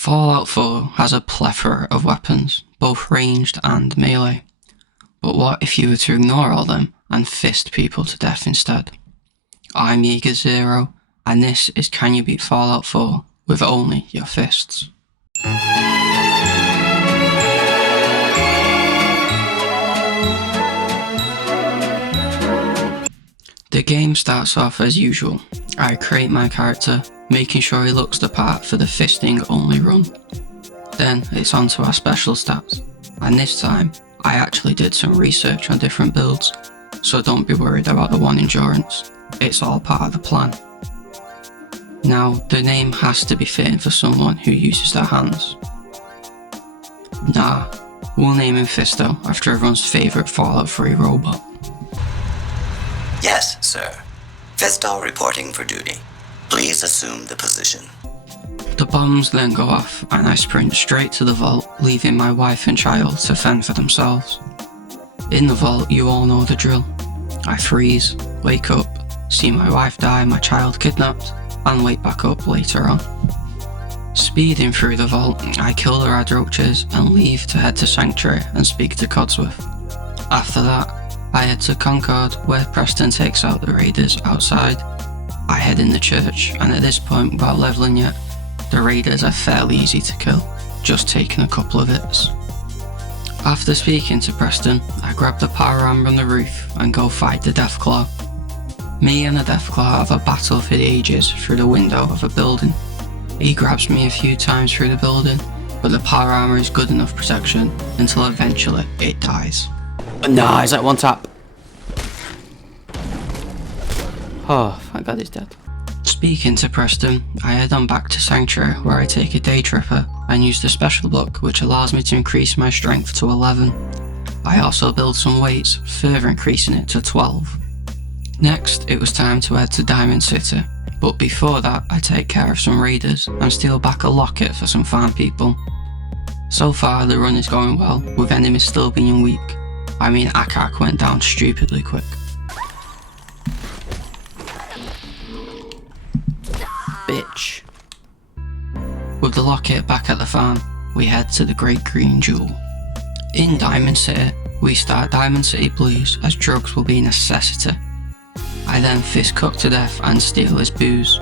Fallout 4 has a plethora of weapons, both ranged and melee. But what if you were to ignore all them and fist people to death instead? I'm Eager0, and this is Can You Beat Fallout 4 with only your fists. The game starts off as usual. I create my character, making sure he looks the part for the fisting only run. Then it's on to our special stats, and this time I actually did some research on different builds, so don't be worried about the one endurance, it's all part of the plan. Now the name has to be fitting for someone who uses their hands. Nah, we'll name him Fisto after everyone's favourite Fallout 3 robot. Yes, sir. Fisto reporting for duty. Please assume the position. The bombs then go off and I sprint straight to the vault, leaving my wife and child to fend for themselves. In the vault, you all know the drill. I freeze, wake up, see my wife die, my child kidnapped, and wake back up later on. Speeding through the vault, I kill the rad roaches and leave to head to Sanctuary and speak to Codsworth. After that, I head to Concord where Preston takes out the raiders outside. I head in the church, and at this point without leveling yet, the raiders are fairly easy to kill, just taking a couple of hits. After speaking to Preston, I grab the power armor on the roof and go fight the Deathclaw. Me and the Deathclaw have a battle for the ages through the window of a building. He grabs me a few times through the building, but the power armor is good enough protection until eventually it dies. Nah, he's at one tap. Oh, thank God he's dead. Speaking to Preston, I head on back to Sanctuary where I take a day tripper and use the special book which allows me to increase my strength to 11. I also build some weights, further increasing it to 12. Next, it was time to head to Diamond City, but before that I take care of some raiders and steal back a locket for some farm people. So far the run is going well, with enemies still being weak. I mean, Akak went down stupidly quick. Bitch. With the locket back at the farm, we head to the Great Green Jewel. In Diamond City, we start Diamond City Blues as drugs will be a necessity. I then fist Cook to death and steal his booze.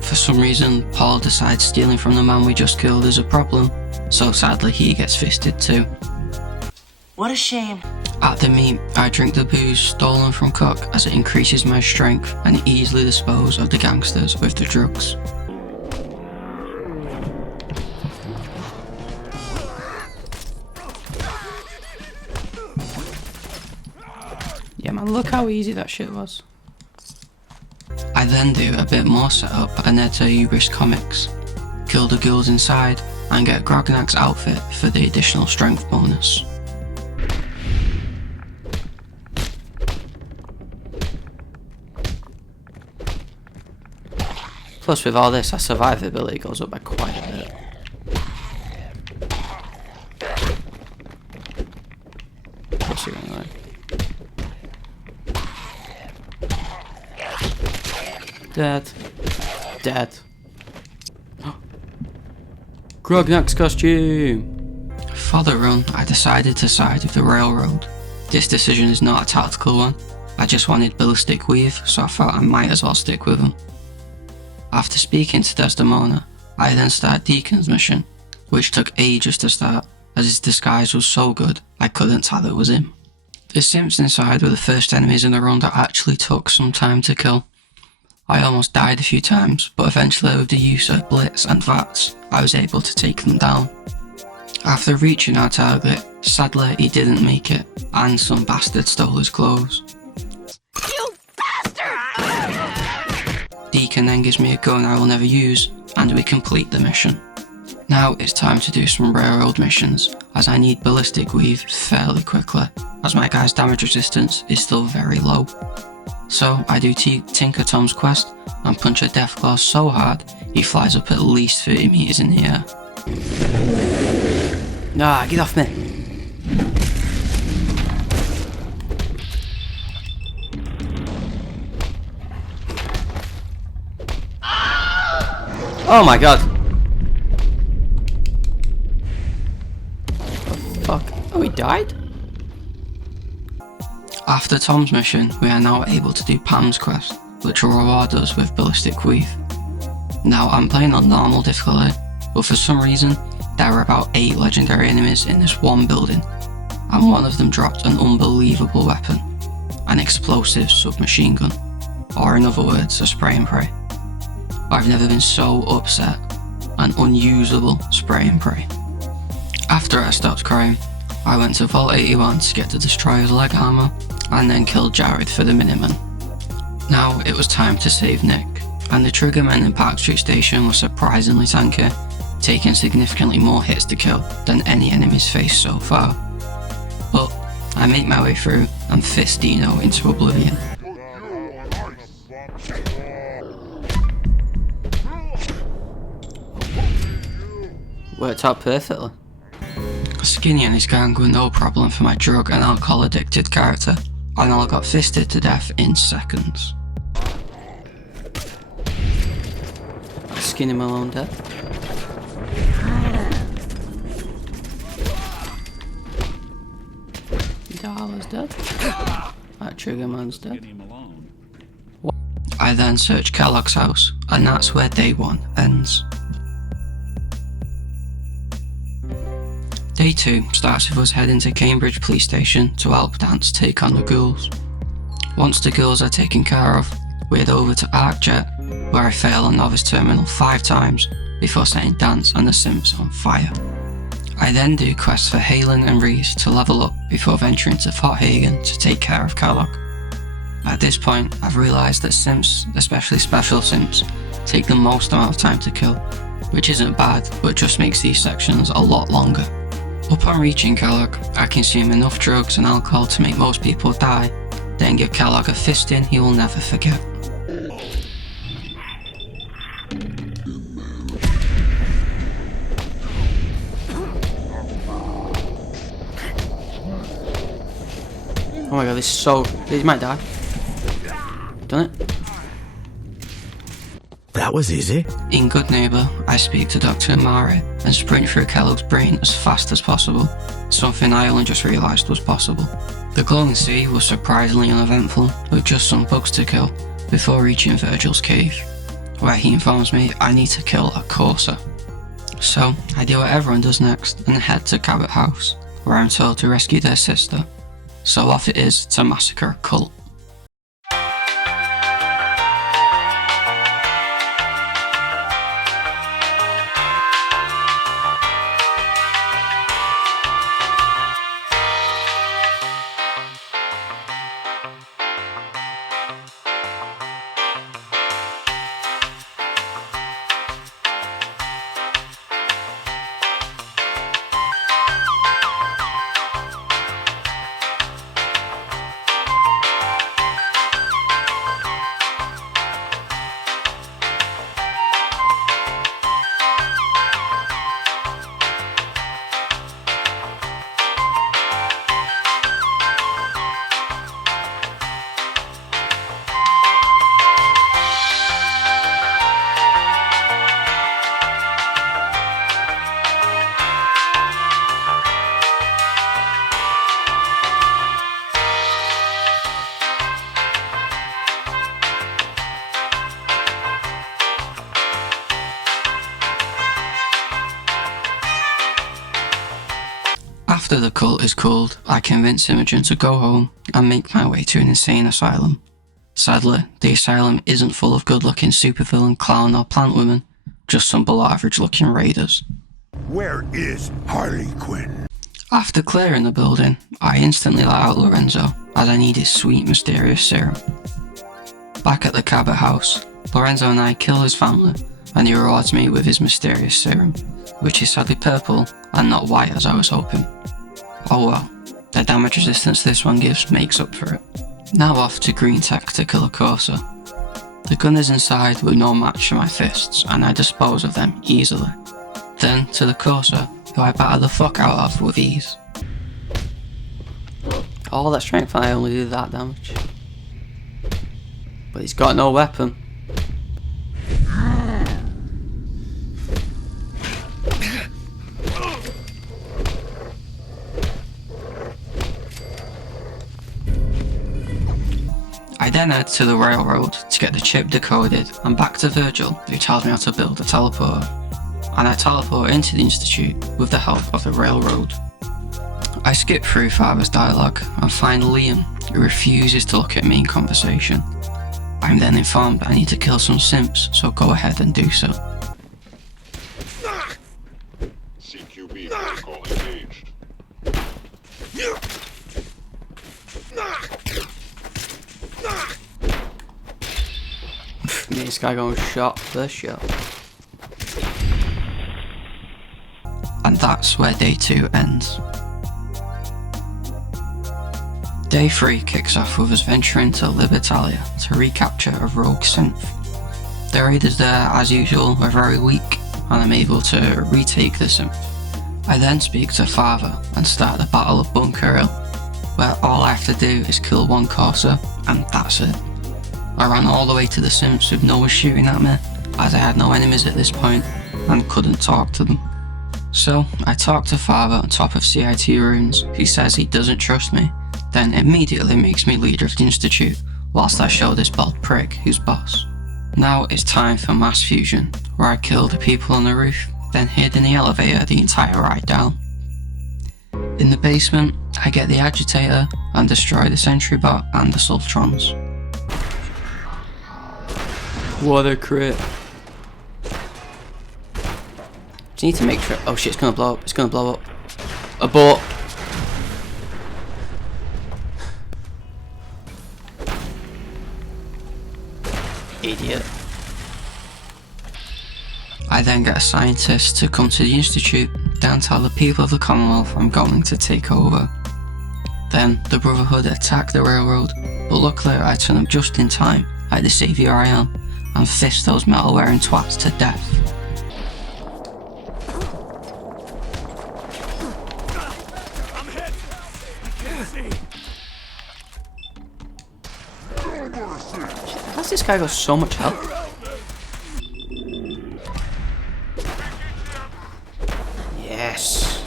For some reason, Paul decides stealing from the man we just killed is a problem, so sadly he gets fisted too. What a shame. At the meet, I drink the booze stolen from Cook as it increases my strength and easily dispose of the gangsters with the drugs. Yeah man, look how easy that shit was. I then do a bit more setup and head to Hubris Comics, kill the ghouls inside and get Grognak's outfit for the additional strength bonus. Plus with all this, our survivability goes up by quite a bit. What's he going like? Dead. Dead. Grognak's costume! For the run, I decided to side with the railroad. This decision is not a tactical one, I just wanted ballistic weave, so I thought I might as well stick with them. After speaking to Desdemona, I then start Deacon's mission, which took ages to start as his disguise was so good I couldn't tell it was him. The simps inside were the first enemies in the run that actually took some time to kill. I almost died a few times, but eventually with the use of Blitz and VATS, I was able to take them down. After reaching our target, sadly he didn't make it, and some bastard stole his clothes. You bastard! Deacon then gives me a gun I will never use, and we complete the mission. Now it's time to do some railroad missions, as I need ballistic weave fairly quickly, as my guy's damage resistance is still very low. So I do Tinker Tom's quest and punch a Deathclaw so hard he flies up at least 30 meters in the air. Nah, get off me! Oh my god! died? After Tom's mission, we are now able to do Pam's quest, which will reward us with Ballistic Weave. Now, I'm playing on normal difficulty, but for some reason, there are about 8 legendary enemies in this one building, and one of them dropped an unbelievable weapon, an explosive submachine gun, or in other words, a spray and pray. I've never been so upset, an unusable spray and pray. After I stopped crying, I went to Vault 81 to get the Destroyer's leg armor, and then killed Jared for the Miniman. Now it was time to save Nick, and the Triggermen in Park Street Station were surprisingly tanky, taking significantly more hits to kill than any enemies faced so far. But I make my way through and fist Dino into oblivion. Worked out perfectly. Skinny and his gang were no problem for my drug and alcohol addicted character, and I got fisted to death in seconds. Skinny Malone dead. Darla's dead. That Triggerman's dead. I then search Kellogg's house, and that's where day 1 ends. Day 2 starts with us heading to Cambridge Police Station to help Dance take on the ghouls. Once the ghouls are taken care of, we head over to ArcJet, where I fail on Novice Terminal 5 times before setting Dance and the Simps on fire. I then do quests for Halen and Reese to level up before venturing to Fort Hagen to take care of Kellogg. At this point, I've realised that Simps, especially Special Simps, take the most amount of time to kill, which isn't bad, but just makes these sections a lot longer. Upon reaching Kellogg, I consume enough drugs and alcohol to make most people die, then give Kellogg a fisting he will never forget. Oh my god, this is so... He might die. Done it? That was easy. In Good Neighbour, I speak to Dr. Amari and sprint through Kellogg's brain as fast as possible, something I only just realised was possible. The glowing sea was surprisingly uneventful, with just some bugs to kill, before reaching Virgil's cave, where he informs me I need to kill a Corsa. So, I do what everyone does next and head to Cabot House, where I'm told to rescue their sister. So off it is to massacre a cult. After the cult is cooled, I convince Imogen to go home and make my way to an insane asylum. Sadly, the asylum isn't full of good-looking supervillain, clown or plant women, just some below-average-looking raiders. Where is Harley Quinn? After clearing the building, I instantly let out Lorenzo, as I need his sweet mysterious serum. Back at the Cabot house, Lorenzo and I kill his family, and he rewards me with his mysterious serum, which is sadly purple and not white as I was hoping. Oh well, the damage resistance this one gives makes up for it. Now off to Green Tech to kill a Corsa. The gun is inside with no match for my fists, and I dispose of them easily. Then to the Corsa, who I batter the fuck out of with ease. All that strength and I only do that damage. But he's got no weapon. then head to the railroad to get the chip decoded and back to Virgil, who tells me how to build a teleporter, and I teleport into the Institute with the help of the railroad. I skip through Father's dialogue and find Liam, who refuses to look at me in conversation. I'm then informed I need to kill some simps, so go ahead and do so. CQB protocol engaged. Me and this guy going shot for shot. And that's where day 2 ends. Day 3 kicks off with us venturing to Libertalia to recapture a rogue synth. The raiders there, as usual, are very weak, and I'm able to retake the synth. I then speak to Father and start the Battle of Bunker Hill, where all I have to do is kill one Corsair, and that's it. I ran all the way to the synths with no one shooting at me, as I had no enemies at this point, and couldn't talk to them. So I talk to Father on top of CIT runes, who says he doesn't trust me, then immediately makes me leader of the Institute, whilst I show this bald prick who's boss. Now it's time for mass fusion, where I kill the people on the roof, then hid in the elevator the entire ride down. In the basement, I get the agitator and destroy the sentry bot and the Sultrons. What a crit. Just need to make sure. Oh shit, it's gonna blow up. It's gonna blow up. Abort. Idiot. I then get a scientist to come to the Institute, then tell the people of the Commonwealth I'm going to take over. Then the Brotherhood attack the railroad, but luckily I turn up just in time, like the saviour I am, and fist those metal wearing twats to death. How's this guy got so much health? Yes.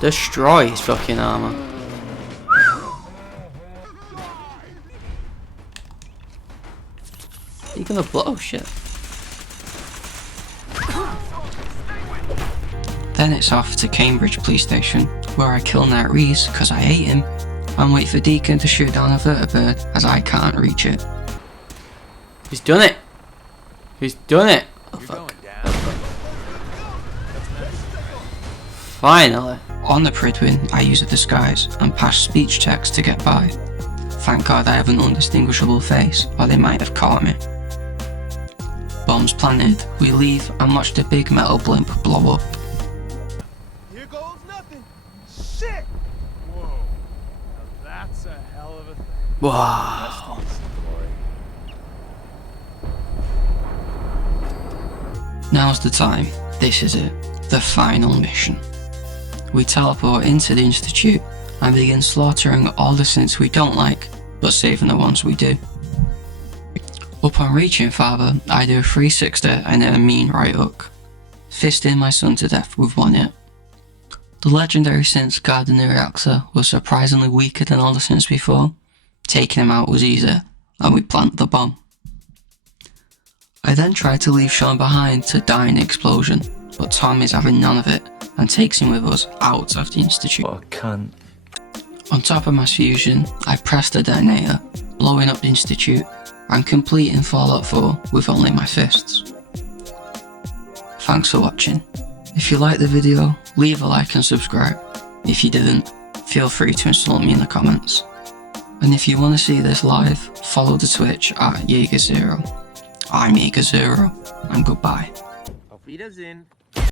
Destroy his fucking armor. You gonna blow? Oh shit. Then it's off to Cambridge Police Station, where I kill Nat Rees because I hate him, and wait for Deacon to shoot down a vertibird as I can't reach it. He's done it. He's done it. Oh fuck. Finally. On the Pridwin, I use a disguise and pass speech checks to get by. Thank God I have an undistinguishable face, or they might have caught me. Bombs planted, we leave and watch the big metal blimp blow up. Here goes nothing. Shit! Whoa. Now that's a hell of a thing. Wow. Now's the time. This is it. The final mission. We teleport into the Institute and begin slaughtering all the synths we don't like, but saving the ones we do. Upon reaching Father, I do a 360 and then a mean right hook, fisting my son to death with one hit. The legendary synths guarding the reactor was surprisingly weaker than all the synths before. Taking him out was easy, and we plant the bomb. I then try to leave Sean behind to die in the explosion, but Tom is having none of it and takes him with us out of the Institute. What a cunt. On top of mass fusion, I press the detonator, blowing up the Institute and completing Fallout 4 with only my fists. Thanks for watching. If you liked the video, leave a like and subscribe. If you didn't, feel free to insult me in the comments. And if you want to see this live, follow the Twitch at Jaeger0. I'm Jaeger0, and goodbye. Auf Wiedersehen.